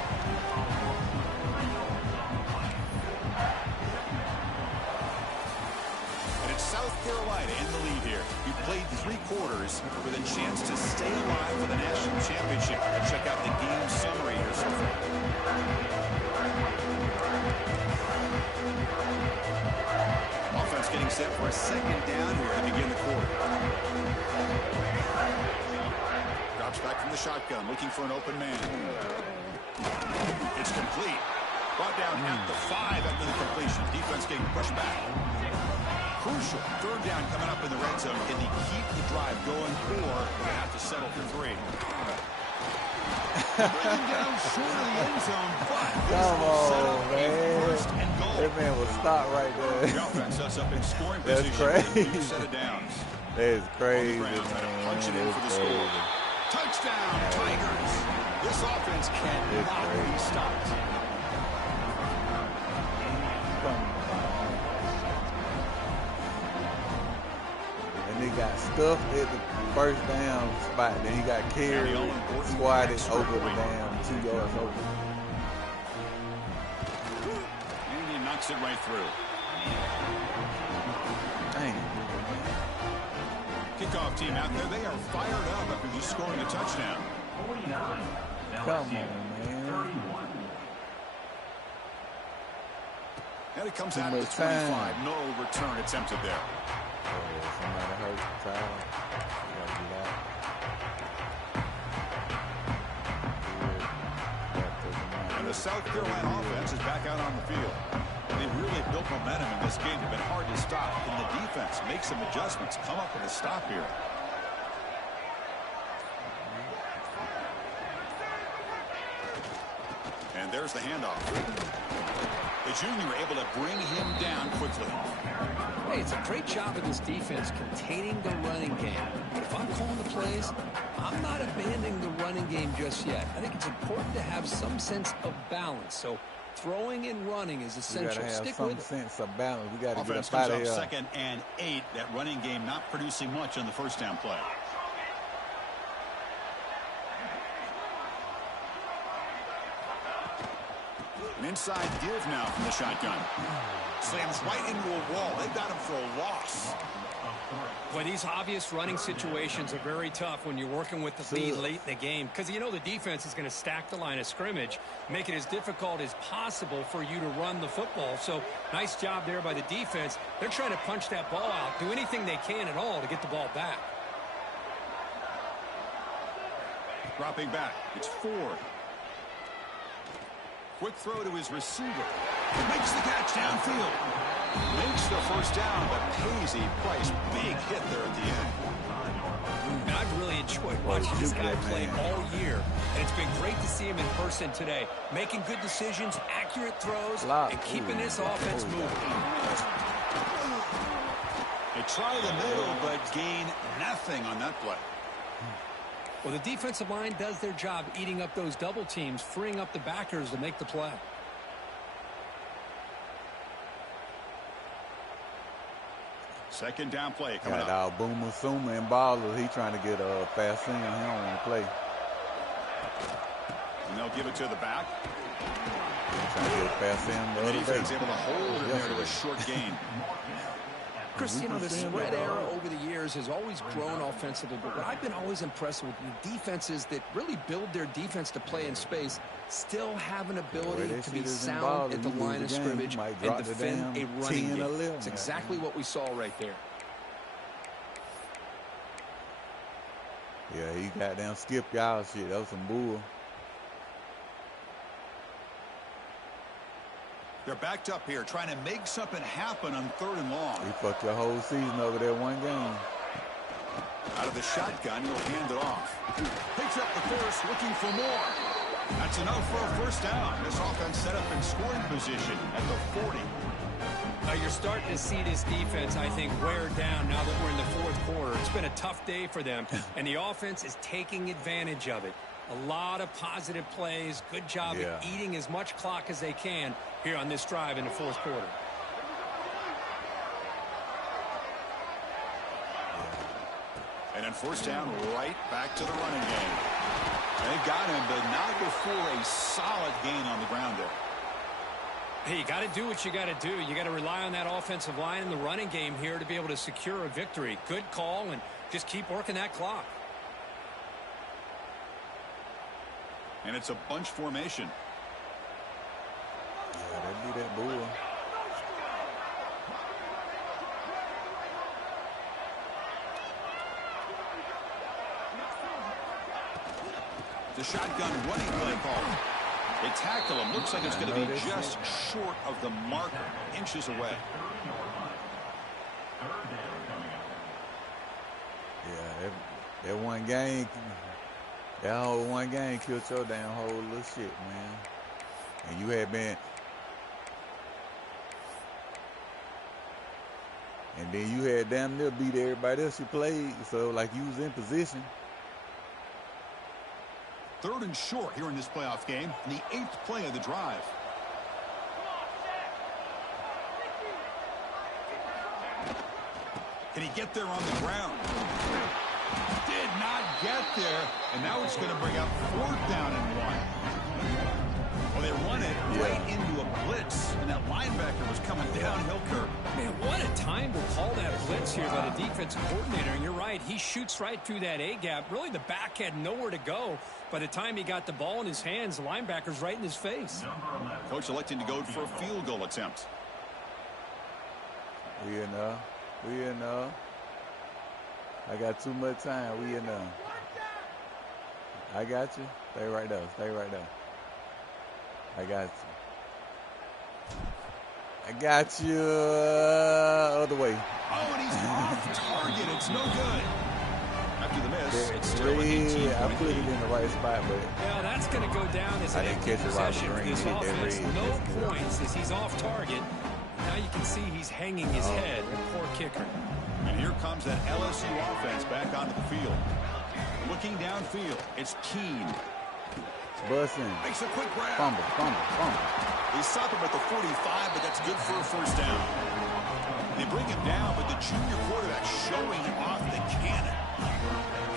And it's South Carolina in the lead here. He played 3 quarters with a chance to stay alive for the national championship. Check out the game summary here so far. Offense getting set for a 2nd down here to begin the quarter. Drops back from the shotgun, looking for an open man. It's complete. Brought down at the 5 after the completion. Defense getting pushed back. Crucial 3rd down coming up in the red zone. Can they keep the drive going, or they have to settle for 3? Breaking down short of the end zone, but Come on, man. 1st and goal. That man will stop right there. The offense sets up in scoring That's position. crazy. With a set of downs. That is crazy, On the ground, trying to punch it in man. for the That's score. crazy. Touchdown, Tigers. This offense cannot be stopped. got stuffed at the first down spot. Then he got carried, squatted over the damn 2 yards over. And he knocks it right through. Dang. Kickoff team out there, they are fired up after just scoring a touchdown. 49. Come on, man. 31. And it comes Too out to much 25. time. No return attempted there. Somebody hurt. Foul. Gotta get out. And the South Carolina offense is back out on the field. They really built momentum in this game. It's been hard to stop. And the defense makes some adjustments, come up with a stop here. And there's the handoff. The junior able to bring him down quickly. Hey, it's a great job of this defense containing the running game. But if I'm calling the plays, I'm not abandoning the running game just yet. I think it's important to have some sense of balance. So throwing and running is essential. We gotta have Stick some with it. sense of balance. We got to get Offense up out comes of up here. 2nd and 8. That running game not producing much on the first down play. An inside give now from the shotgun. Slams right into a wall. They got him for a loss. Well, these obvious running situations are very tough when you're working with the lead late in the game because you know the defense is going to stack the line of scrimmage, make it as difficult as possible for you to run the football. So nice job there by the defense. They're trying to punch that ball out, do anything they can at all to get the ball back. Dropping back. It's Ford. Quick throw to his receiver. Makes the catch downfield. Makes the first down, but pays a price. Big hit there at the end. And I've really enjoyed watching this guy play all year. And it's been great to see him in person today. Making good decisions, accurate throws, and keeping this offense moving. They try the middle, but gain nothing on that play. Well, the defensive line does their job eating up those double teams, freeing up the backers to make the play. Second down play coming Got up. our Boomer Sooner and Baller. He trying to get a fast thing. He don't want to play. And they'll give it to the back. He trying to get a fast thing the The other defense day. able to hold it there to a short gain. Chris, you know, the spread era over the years has always grown offensively, but what I've been always impressed with the defenses that really build their defense to play in space still have an ability to be sound at the line of scrimmage and defend a running game. It's exactly what we saw right there. Yeah, he got down skip y'all shit. That was some bull. They're backed up here, trying to make something happen on 3rd and long. He fucked your whole season over there one game. Out of the shotgun, he'll hand it off. Picks up the first, looking for more. That's enough for a first down. This offense set up in scoring position at the 40. Now you're starting to see this defense, I think, wear down now that we're in the 4th quarter. It's been a tough day for them, and the offense is taking advantage of it. A lot of positive plays. Good job at eating as much clock as they can here on this drive in the 4th quarter. And then first down, right back to the running game. They got him, but not before a solid gain on the ground there. Hey, you got to do what you got to do. You got to rely on that offensive line in the running game here to be able to secure a victory. Good call, and just keep working that clock. And it's a bunch formation. Yeah, that be that bull. The shotgun running play call. They tackle him. Looks like it's going to be just short of the marker, inches away. Yeah, that one game, that whole one game killed your damn whole little shit, man. And you had been, and then you had damn near beat everybody else you played, so like you was in position. 3rd and short here in this playoff game, and the 8th play of the drive. Can he get there on the ground? Did not get there. And now it's going to bring up 4th down and 1. Well, they run it right into a blitz, and that linebacker was coming downhill, Kirk. Man, what a time to call that blitz here by the defensive coordinator. And you're right, he shoots right through that A-gap. Really, the back had nowhere to go. By the time he got the ball in his hands, the linebacker's right in his face. Coach electing to go for a field goal attempt. We enough. We enough. I got too much time. We enough. I got you. Stay right there. Stay right there. I got you. I got you. Other way. Oh, and he's off target. It's no good. After the miss, it's still an 18-point I put it in the right spot, but yeah, that's going to go down as an empty possession for this offense. No points as he's off target. Now you can see he's hanging his head. Poor kicker. And here comes that LSU offense back onto the field. Looking downfield, it's Keene. Bussin'. Makes a quick grab. Fumble. They stop him at the 45, but that's good for a 1st down. They bring him down, but the junior quarterback showing off the cannon.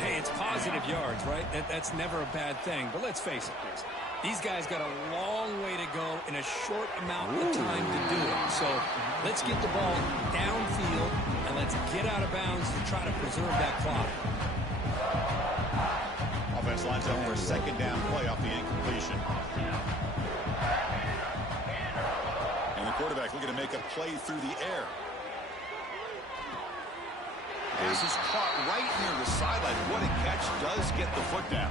Hey, it's positive yards, right? That's never a bad thing. But let's face it, Chris. These guys got a long way to go in a short amount of time to do it. So let's get the ball downfield, and let's get out of bounds to try to preserve that clock. Offense lines up for a 2nd down play off the incompletion. And the quarterback looking to make a play through the air. This is caught right near the sideline. What a catch. Does get the foot down.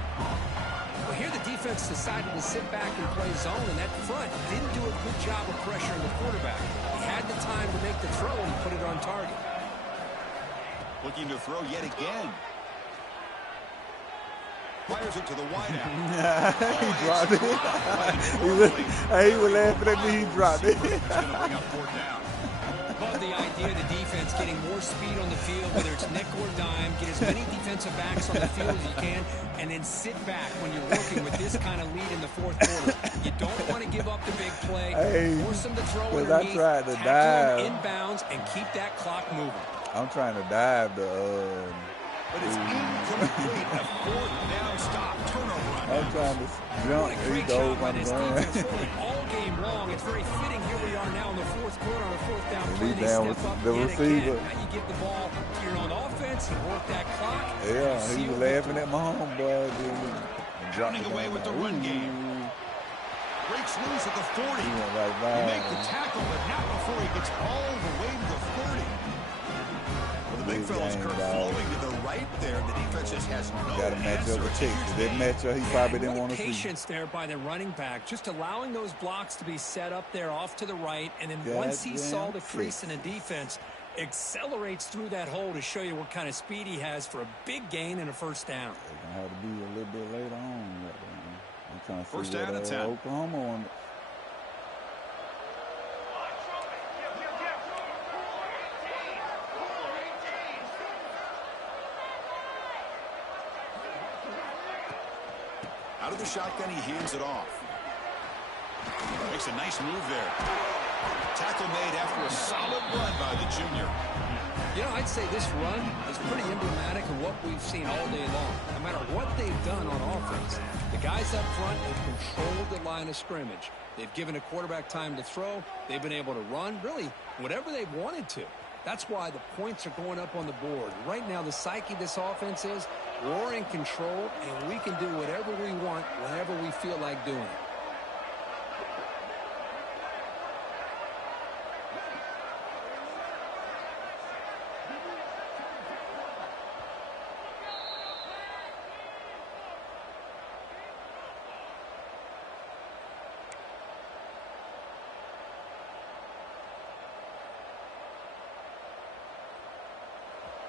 Well, here the defense decided to sit back and play zone, and that front didn't do a good job of pressuring the quarterback. He had the time to make the throw and put it on target. Looking to throw yet again. Fires it to the wideout. He dropped it. He was laughing at me. He dropped it. It's going to bring up 4th down. Love the idea of the defense getting more speed on the field, whether it's nickel or dime. Get as many defensive backs on the field as you can, and then sit back when you're working with this kind of lead in the 4th quarter. You don't want to give up the big play. Force them to throw underneath, tackle them inbounds, and keep that clock moving. I'm trying to dive the but it's incomplete. A 4th down stop. Turnover on I'm trying to jump. What a great job by this defense really all game long. It's very fitting. Here we are now in the 4th quarter on a 4th down play. They step up the yet receiver. again. Now you get the ball to your own offense and work that clock. Yeah, he was laughing at my homeboy. Running away with the run game. Breaks loose at the 40. He went right by. He makes the tackle, but not before he gets all the way to the 30. Well, the big fella's flowing to the right there. The defense just has no Got to match up with Chicks. That matchup, he probably didn't want to see. Patience there by the running back, just allowing those blocks to be set up there off to the right, and then once he saw the crease in the defense, accelerates through that hole to show you what kind of speed he has for a big gain and a 1st down. It's going to have to be a little bit later on. I'm trying to see 1st down and 10. Oklahoma on it. Out of the shotgun, he hands it off. Makes a nice move there. Tackle made after a solid run by the junior. You know, I'd say this run is pretty emblematic of what we've seen all day long. No matter what they've done on offense, the guys up front have controlled the line of scrimmage. They've given a quarterback time to throw. They've been able to run, really, whatever they've wanted to. That's why the points are going up on the board. Right now, the psyche of this offense is we're in control, and we can do whatever we want whenever we feel like doing it.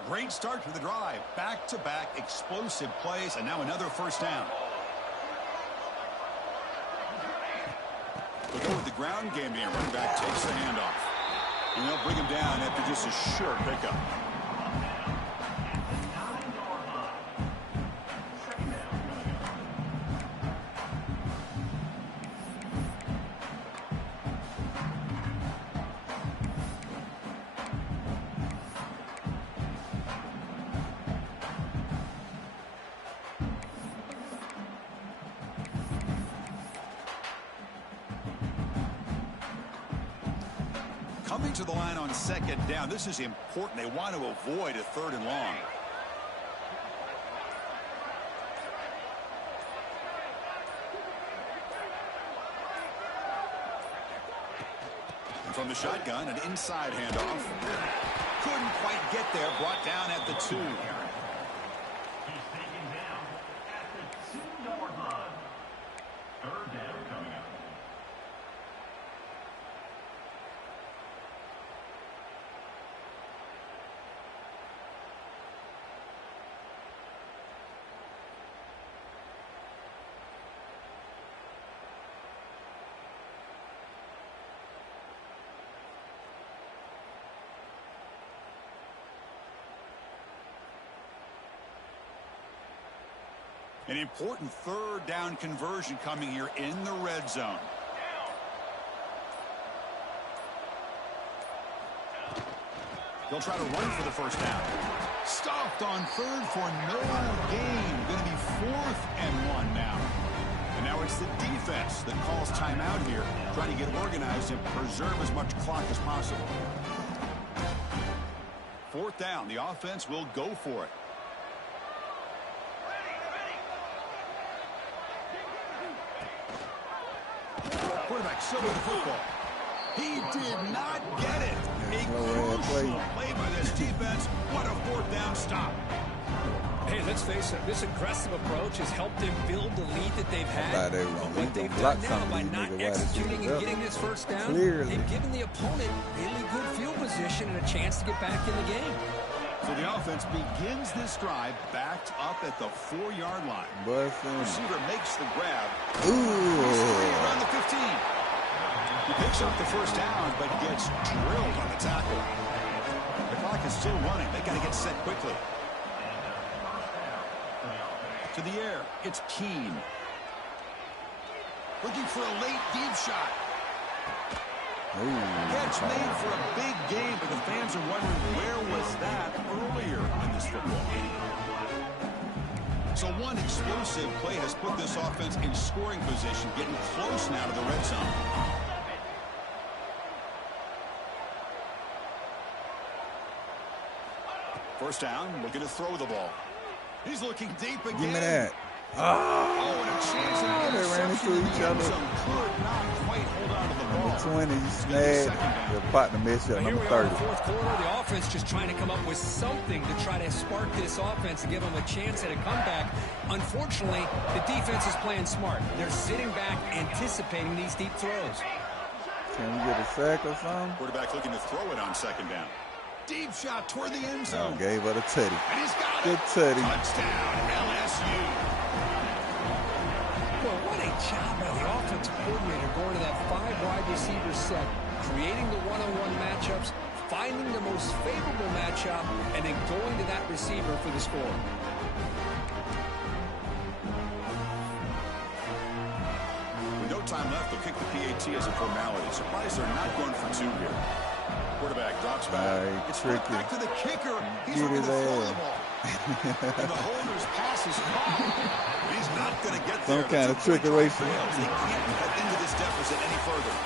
Great start to the drive. Back-to-back explosive plays, and now another 1st down. They'll go with the ground game here. Running back takes the handoff. And they'll bring him down after just a short pickup. Coming to the line on second down. This is important. They want to avoid a 3rd and long. And from the shotgun, an inside handoff. Couldn't quite get there. Brought down at the 2. He's taken down at the 2-yard line. 3rd down coming up. An important 3rd down conversion coming here in the red zone. They'll try to run for the 1st down. Stopped on 3rd for no gain. Going to be 4th and 1 now. And now it's the defense that calls timeout here, trying to get organized and preserve as much clock as possible. 4th down. The offense will go for it. Quarterback still with the football. He did not get it. A crucial play by this defense. What a 4th down stop. Hey, let's face it, this aggressive approach has helped them build the lead that they've had. But what they've done now by not executing and getting this 1st down, they've given the opponent really good field position and a chance to get back in the game. So the offense begins this drive backed up at the 4-yard line. Receiver makes the grab. Around the 15. He picks up the 1st down, but gets drilled on the tackle. The clock is still running. They got to get set quickly. To the air, it's Keene. Looking for a late deep shot. Catch made for a big game, but the fans are wondering where was that earlier in this football game. So one explosive play has put this offense in scoring position, getting close now to the red zone. First down, looking to throw the ball. He's looking deep again. Give me that. Oh, and a chance at They ran into each other. Could not quite hold on to the ball. Number 20, you snagged your partner missed you at number 30. In the 4th quarter, the offense just trying to come up with something to try to spark this offense and give them a chance at a comeback. Unfortunately, the defense is playing smart. They're sitting back, anticipating these deep throws. Can we get a sack or something? Quarterback looking to throw it on 2nd down. Deep shot toward the end zone. Oh, gave it a teddy. And he's got Good it. teddy. Touchdown, LSU. Well, what a job by the offensive coordinator going to that 5-wide receiver set, creating the one-on-one matchups, finding the most favorable matchup, and then going to that receiver for the score. With no time left, they'll kick the PAT as a formality. Surprised they're not going for 2 here. Quarterback drops back. It's tricky. Back to the kicker. He's looking to throw the ball. And the holder's pass is caught. He's not going to get there. Some kind of trickery. They can't cut into this deficit any further.